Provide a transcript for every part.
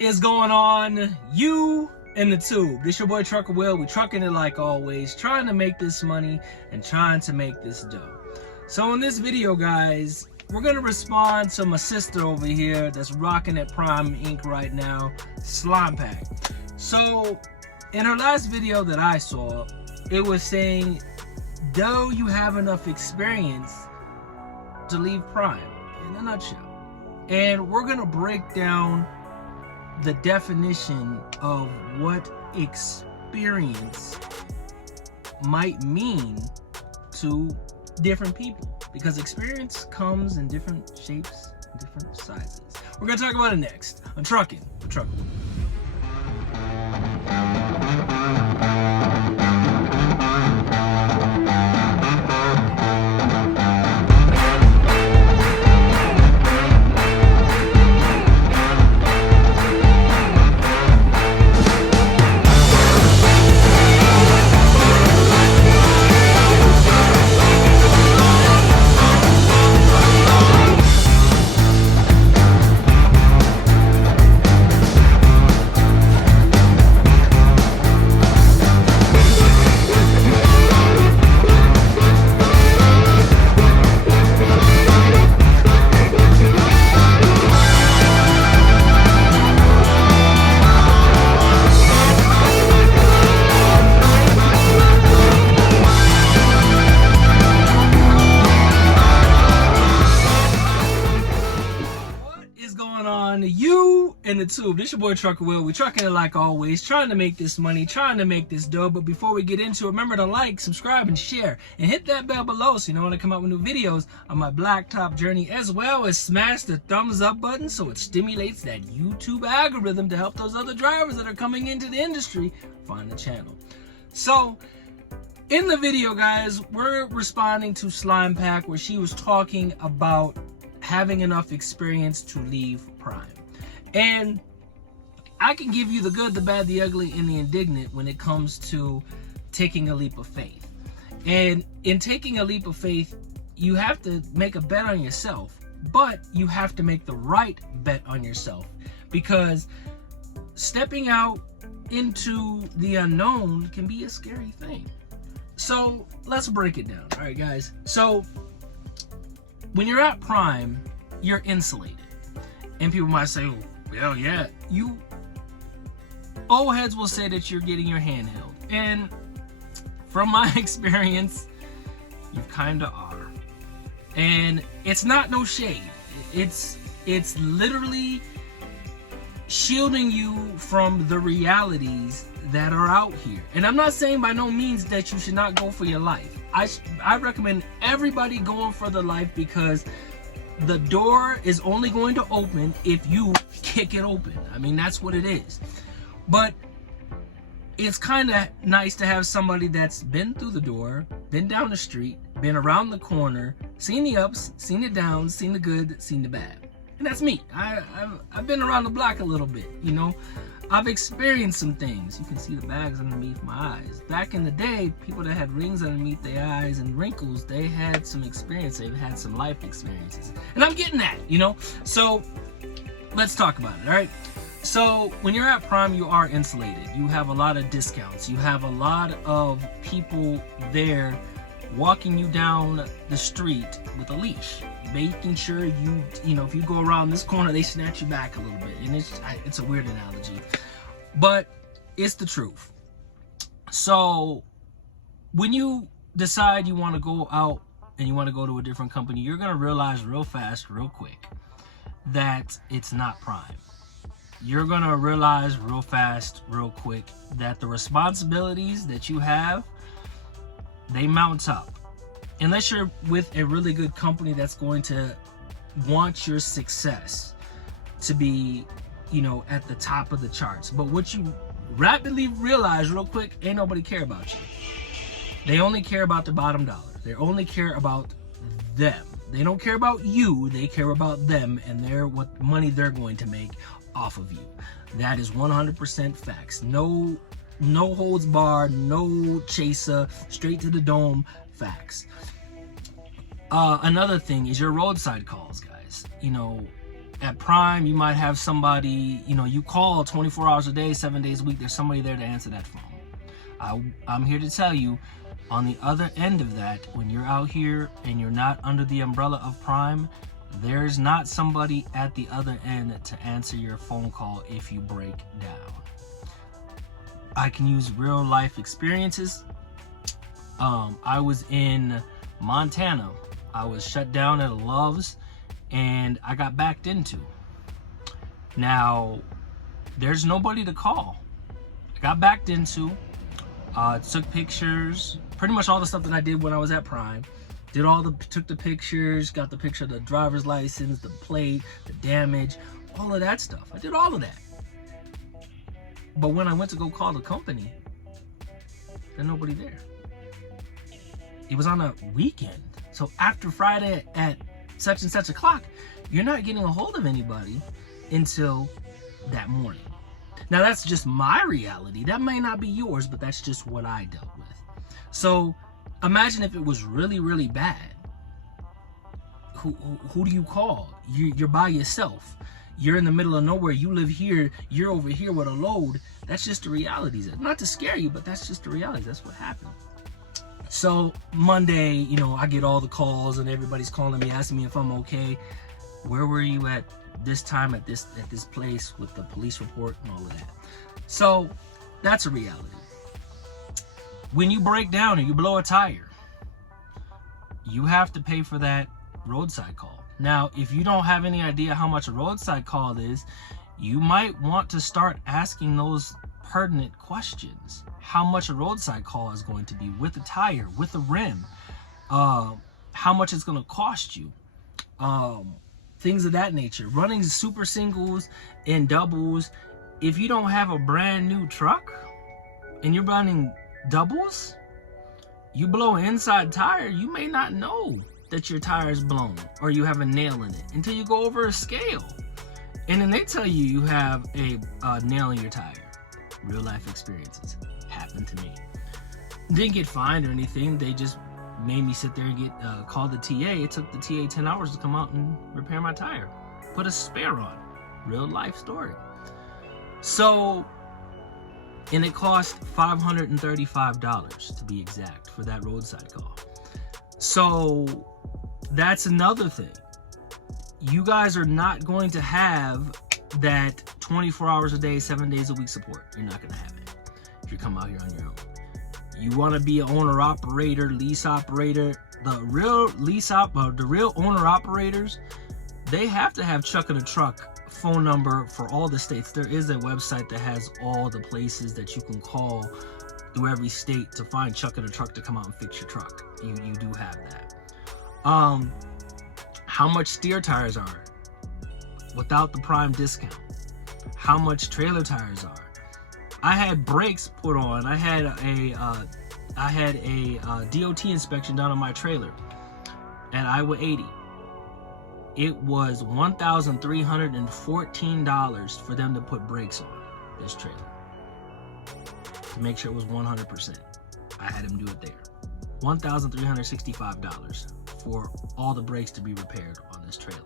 is going on? You in the tube. This your boy Trucker Will. We trucking it like always, trying to make this money and trying to make this dough. So in this video, guys, we're gonna respond to my sister over here that's rocking at Prime Inc. right now, Slime Pack. So in her last video that I saw, it was saying, though you have enough experience to leave Prime, in a nutshell. And we're gonna break down the definition of what experience might mean to different people, because experience comes in different shapes and different sizes. We're gonna talk about it next on Trucking with Trucker. You in the tube. This your boy Trucker Will. We trucking it like always, trying to make this money, trying to make this dough. But before we get into it, remember to like, subscribe, and share, and hit that bell below so you know when I come out with new videos on my blacktop journey, as well as smash the thumbs up button so it stimulates that YouTube algorithm to help those other drivers that are coming into the industry find the channel. So in the video, guys, we're responding to Slime Pack, where she was talking about having enough experience to leave Prime. And I can give you the good, the bad, the ugly, and the indignant when it comes to taking a leap of faith. And in taking a leap of faith, you have to make a bet on yourself, but you have to make the right bet on yourself, because stepping out into the unknown can be a scary thing. So let's break it down. All right, guys. So when you're at Prime, you're insulated. And people might say, well, yeah, you old heads will say that you're getting your hand held. And from my experience, you kind of are. And it's not no shade. It's literally shielding you from the realities that are out here. And I'm not saying by no means that you should not go for your life. I recommend everybody going for the life, because the door is only going to open if you kick it open. I mean, that's what it is. But it's kind of nice to have somebody that's been through the door, been down the street, been around the corner, seen the ups, seen the downs, seen the good, seen the bad. And that's me. I've been around the block a little bit, you know. I've experienced some things. You can see the bags underneath my eyes. Back in the day, people that had rings underneath their eyes and wrinkles, they had some experience. They've had some life experiences. And I'm getting that, you know? So let's talk about it, all right? So when you're at Prime, you are insulated. You have a lot of discounts. You have a lot of people there walking you down the street with a leash, making sure you know, if you go around this corner, they snatch you back a little bit. And it's a weird analogy, but it's the truth. So when you decide you want to go out and you want to go to a different company, you're going to realize real fast, real quick, that it's not Prime. You're going to realize real fast, real quick, that the responsibilities that you have, they mount up. Unless you're with a really good company that's going to want your success to be, you know, at the top of the charts. But what you rapidly realize real quick, ain't nobody care about you. They only care about the bottom dollar. They only care about them. They don't care about you. They care about them and what money they're going to make off of you. That is 100% facts. No holds barred, no chaser, straight to the dome facts. Another thing is your roadside calls, guys. You know, At Prime, you might have somebody, you call 24 hours a day, 7 days a week. There's somebody there to answer that phone. I'm here to tell you, on the other end of that, when you're out here and you're not under the umbrella of Prime, there's not somebody at the other end to answer your phone call if you break down. I can use real life experiences. I was in Montana. I was shut down at a Love's and I got backed into. Now, there's nobody to call. I got backed into, took pictures, pretty much all the stuff that I did when I was at Prime. Took the pictures, got the picture of the driver's license, the plate, the damage, all of that stuff. I did all of that. But when I went to go call the company, there's nobody there. It was on a weekend. So after Friday at such and such o'clock, you're not getting a hold of anybody until that morning. Now that's just my reality. That may not be yours, but that's just what I dealt with. So imagine if it was really, really bad. Who do you call? You're by yourself. You're in the middle of nowhere. You live here. You're over here with a load. That's just the realities. Not to scare you, but that's just the reality. That's what happened. So Monday, I get all the calls and everybody's calling me, asking me if I'm okay. Where were you at this time at this place with the police report and all of that? So that's a reality. When you break down or you blow a tire, you have to pay for that roadside call. Now, if you don't have any idea how much a roadside call is, you might want to start asking those pertinent questions. How much a roadside call is going to be with a tire, with a rim, how much it's going to cost you, things of that nature. Running super singles and doubles. If you don't have a brand new truck and you're running doubles, you blow an inside tire, you may not know that your tire is blown or you have a nail in it until you go over a scale. And then they tell you you have a nail in your tire. Real life experiences happened to me. Didn't get fined or anything. They just made me sit there and get called the TA. It took the TA 10 hours to come out and repair my tire. Put a spare on. Real life story. So, and it cost $535 to be exact for that roadside call. So that's another thing. You guys are not going to have that 24 hours a day, 7 days a week support. You're not going to have it if you come out here on your own. You want to be an owner operator, lease operator. The real owner operators, they have to have Chuck in a Truck phone number for all the states. There is a website that has all the places that you can call through every state to find Chuck in a Truck to come out and fix your truck. You do have that. How much steer tires are without the Prime discount? How much trailer tires are? I had brakes put on. I had a DOT inspection done on my trailer at Iowa 80. It was $1,314 for them to put brakes on this trailer to make sure it was 100%. I had him do it there. $1,365 for all the brakes to be repaired on this trailer.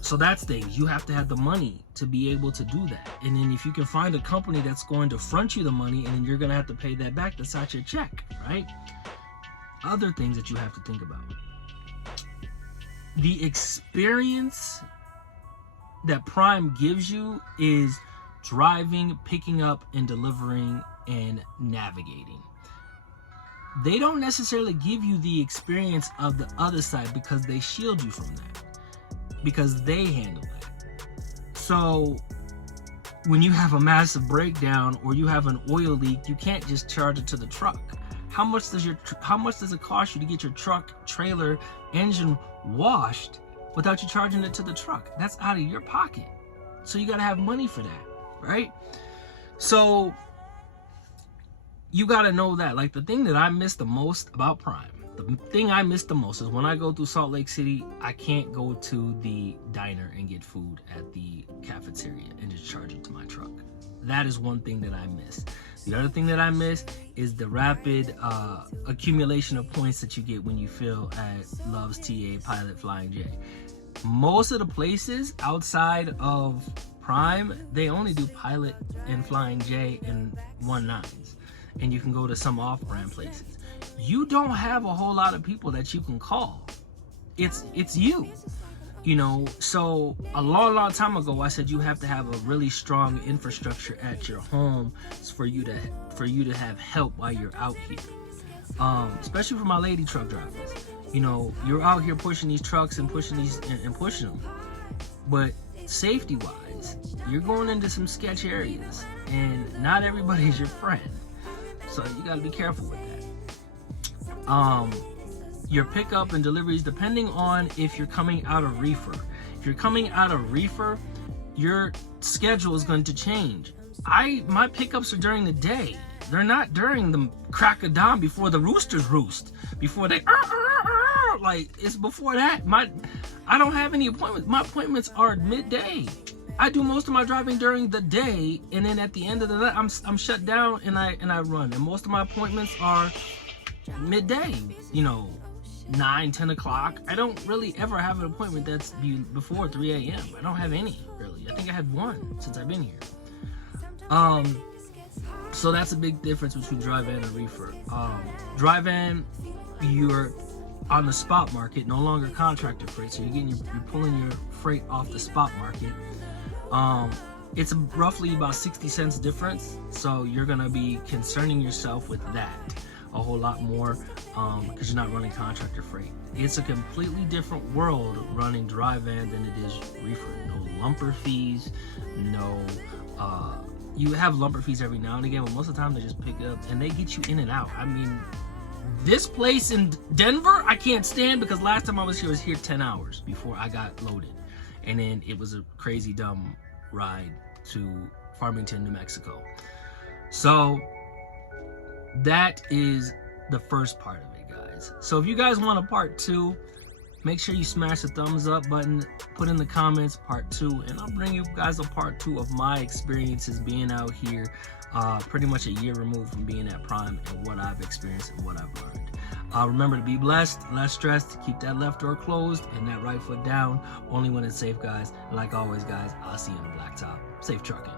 So that's things. You have to have the money to be able to do that. And then if you can find a company that's going to front you the money and then you're going to have to pay that back, that's out your check, right? Other things that you have to think about. The experience that Prime gives you is driving, picking up, and delivering and navigating. They don't necessarily give you the experience of the other side because they shield you from that, because they handle it. So when you have a massive breakdown or you have an oil leak, you can't just charge it to the truck. How much does it cost you to get your truck, trailer, engine washed without you charging it to the truck? That's out of your pocket. So you got to have money for that, right? So you got to know that. Like, the thing that I miss the most about Prime, the thing I miss the most is when I go through Salt Lake City, I can't go to the diner and get food at the cafeteria and just charge it to my truck. That is one thing that I miss. The other thing that I miss is the rapid accumulation of points that you get when you fill at Love's, TA, Pilot, Flying J. Most of the places outside of Prime, they only do Pilot and Flying J and 1.9s, and you can go to some off-brand places. You don't have a whole lot of people that you can call. It's you. You know, so a long time ago, I said you have to have a really strong infrastructure at your home for you to have help while you're out here. Especially for my lady truck drivers. You know, you're out here pushing these trucks and pushing them, but safety-wise, you're going into some sketch areas, and not everybody's your friend. So you got to be careful with that. Your pickup and deliveries, depending on if you're coming out of reefer. If you're coming out of reefer, your schedule is going to change. My pickups are during the day. They're not during the crack of dawn before the roosters roost. Before they like, it's before that. I don't have any appointments. My appointments are midday. I do most of my driving during the day, and then at the end of the night, I'm shut down and I run. And most of my appointments are midday. You know, 9-10 o'clock. I don't really ever have an appointment that's before 3 a.m. I don't have any, really. I think I had one since I've been here. So that's a big difference between dry van and reefer. Dry van, you're on the spot market, no longer contractor freight, so you're pulling your freight off the spot market. It's roughly about 60 cents difference, so you're gonna be concerning yourself with that a whole lot more, because you're not running contractor freight. It's a completely different world running dry van than it is reefer. No lumper fees, no you have lumper fees every now and again, but most of the time they just pick it up and they get you in and out. I mean, this place in Denver I can't stand, because last time I was 10 hours before I got loaded, and then it was a crazy dumb ride to Farmington, New Mexico. So that is the first part of it, guys. So if you guys want a part 2, make sure you smash the thumbs up button, put in the comments part 2, and I'll bring you guys a part 2 of my experiences being out here, pretty much a year removed from being at Prime, and what I've experienced and what I've learned. Remember to be blessed, less stressed, keep that left door closed and that right foot down, only when it's safe, guys. And like always, guys, I'll see you on the blacktop. Safe trucking.